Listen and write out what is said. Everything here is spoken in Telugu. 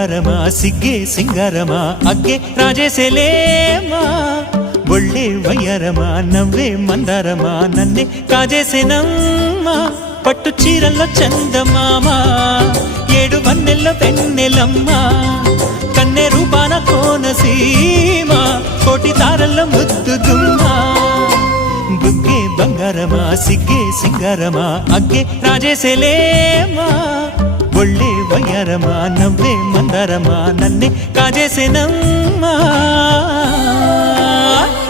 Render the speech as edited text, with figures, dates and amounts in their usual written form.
బంగారమా సిగ్గే సింగారమా అగ్గే రాజేసేలేమా ఒళ్ళే వయ్యారమా నవ్వే మందారమా నన్నే కాజేసేనమ్మా పట్టు చీరల్లో చందమామా ఏడు వన్నెల్లో పెన్నెలమ్మా కన్నె రూపాన కోనసీమ కోటి తారల్లో ముద్దుదుమ్మా బుగ్గే బంగారమా సిగ్గే సింగారమా అగ్గే రాజేసేలేమా ఒళ్ళే వయ్యారమా నవ్వే మందారమా నన్నే కాజేసేనమ్మా